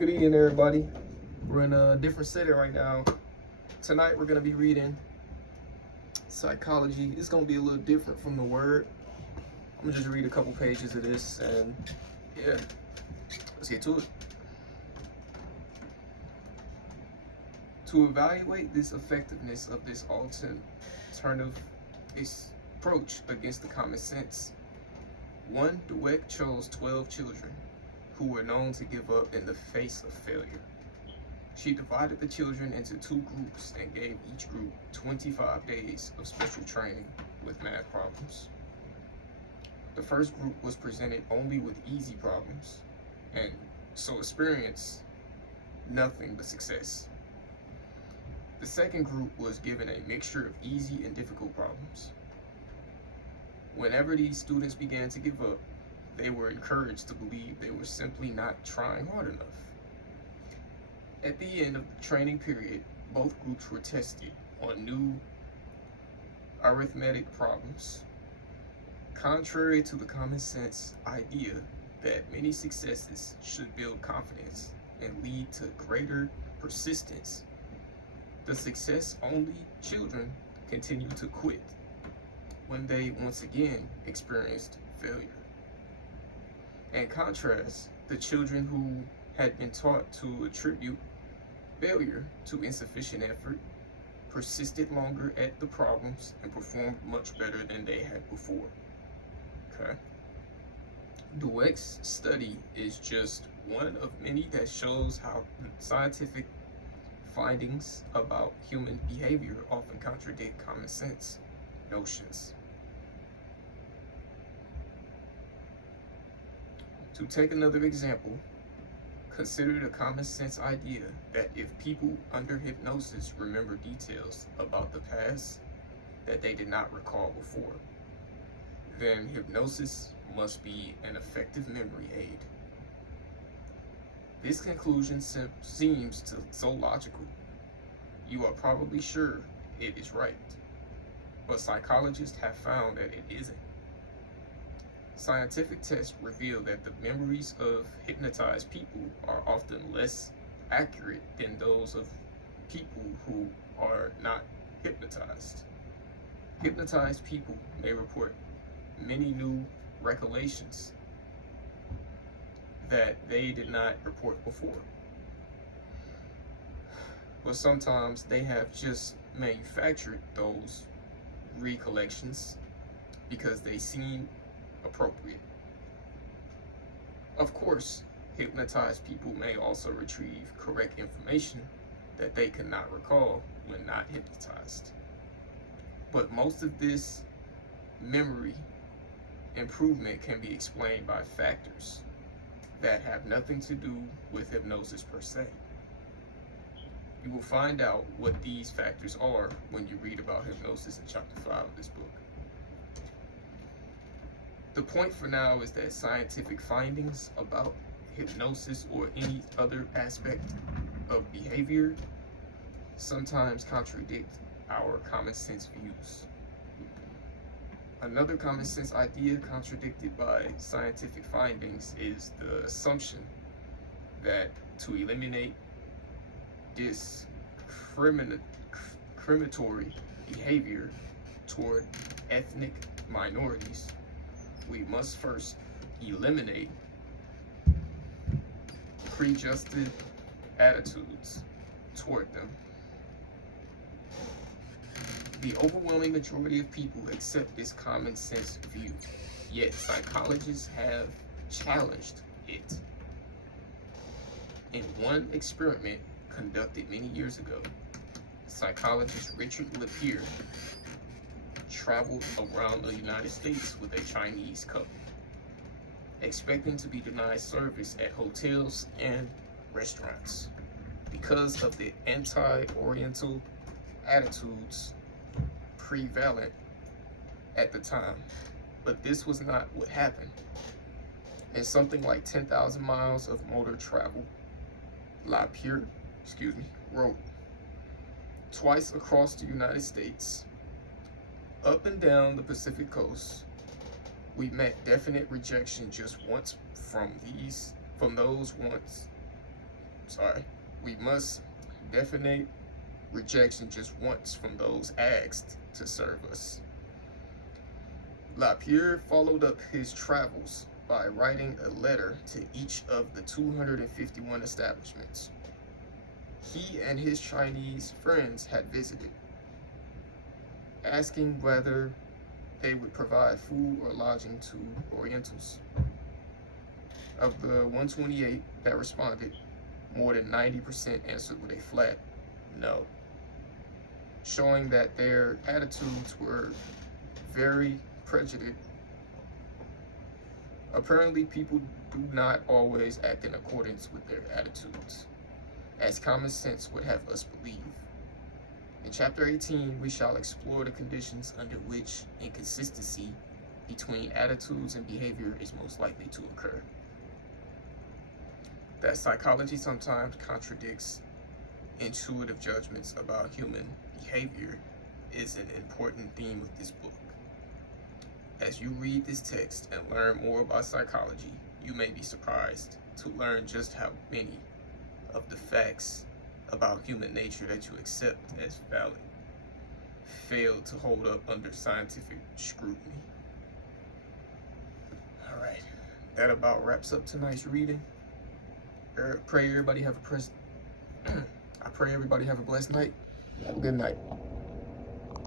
Good evening, everybody. We're in a different setting right now. Tonight, we're going to be reading psychology. It's going to be a little different from the word. I'm going to just read a couple pages of this, and yeah, let's get to it. To evaluate this effectiveness of this alternative approach against the common sense, Dweck chose 12 children who were known to give up in the face of failure. She divided the children into two groups and gave each group 25 days of special training with math problems. The first group was presented only with easy problems, and so experienced nothing but success. The second group was given a mixture of easy and difficult problems. Whenever these students began to give up, they were encouraged to believe they were simply not trying hard enough. At the end of the training period, both groups were tested on new arithmetic problems. Contrary to the common sense idea that many successes should build confidence and lead to greater persistence, the success-only children continued to quit when they once again experienced failure. In contrast, the children who had been taught to attribute failure to insufficient effort persisted longer at the problems and performed much better than they had before. Okay. Dweck's study is just one of many that shows how scientific findings about human behavior often contradict common sense notions. To take another example, consider the common sense idea that if people under hypnosis remember details about the past that they did not recall before, then hypnosis must be an effective memory aid. This conclusion seems so logical. You are probably sure it is right, but psychologists have found that it isn't. Scientific tests reveal that the memories of hypnotized people are often less accurate than those of people who are not hypnotized. Hypnotized people may report many new recollections that they did not report before. But sometimes they have just manufactured those recollections because they seem appropriate. Of course, hypnotized people may also retrieve correct information that they could not recall when not hypnotized. But most of this memory improvement can be explained by factors that have nothing to do with hypnosis per se. You will find out what these factors are when you read about hypnosis in chapter 5 of this book. The point for now is that scientific findings about hypnosis or any other aspect of behavior sometimes contradict our common sense views. Another common sense idea contradicted by scientific findings is the assumption that to eliminate discriminatory behavior toward ethnic minorities, we must first eliminate prejudiced attitudes toward them. The overwhelming majority of people accept this common sense view, yet psychologists have challenged it. In one experiment conducted many years ago, psychologist Richard Lapierre traveled around the United States with a Chinese couple, expecting to be denied service at hotels and restaurants because of the anti-Oriental attitudes prevalent at the time. But this was not what happened. In something like 10,000 miles of motor travel, Lapierre wrote, twice across the United States, up and down the Pacific coast, we met definite rejection just once from those once we must definite rejection just once from those asked to serve us. Lapierre followed up his travels by writing a letter to each of the 251 establishments he and his Chinese friends had visited, asking whether they would provide food or lodging to Orientals. Of the 128 that responded, more than 90% answered with a flat no, showing that their attitudes were very prejudiced. Apparently, people do not always act in accordance with their attitudes, as common sense would have us believe. In Chapter 18, we shall explore the conditions under which inconsistency between attitudes and behavior is most likely to occur. That psychology sometimes contradicts intuitive judgments about human behavior is an important theme of this book. As you read this text and learn more about psychology, you may be surprised to learn just how many of the facts about human nature that you accept as valid fail to hold up under scientific scrutiny. All right, that about wraps up tonight's reading. I pray everybody have a blessed night. Have a good night.